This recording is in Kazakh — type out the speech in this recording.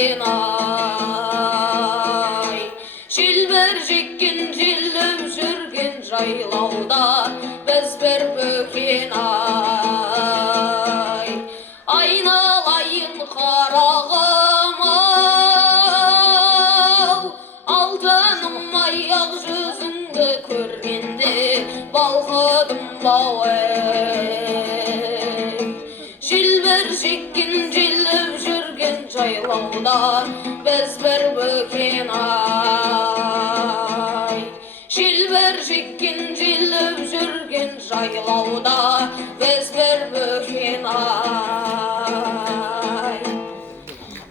böken ay. Şilber jekkin jillep жүрген жайлауда біз бір бөкен ay. Айналайын қарағым ау, алтыным аяқ жүзіңді көргенде балқыдым бауым. Шилбер жеккен желіп жүрген жайлауда біз бір бөкен ай. Шилбер жеккен желіп жүрген жайлауда біз бір бөкен ай.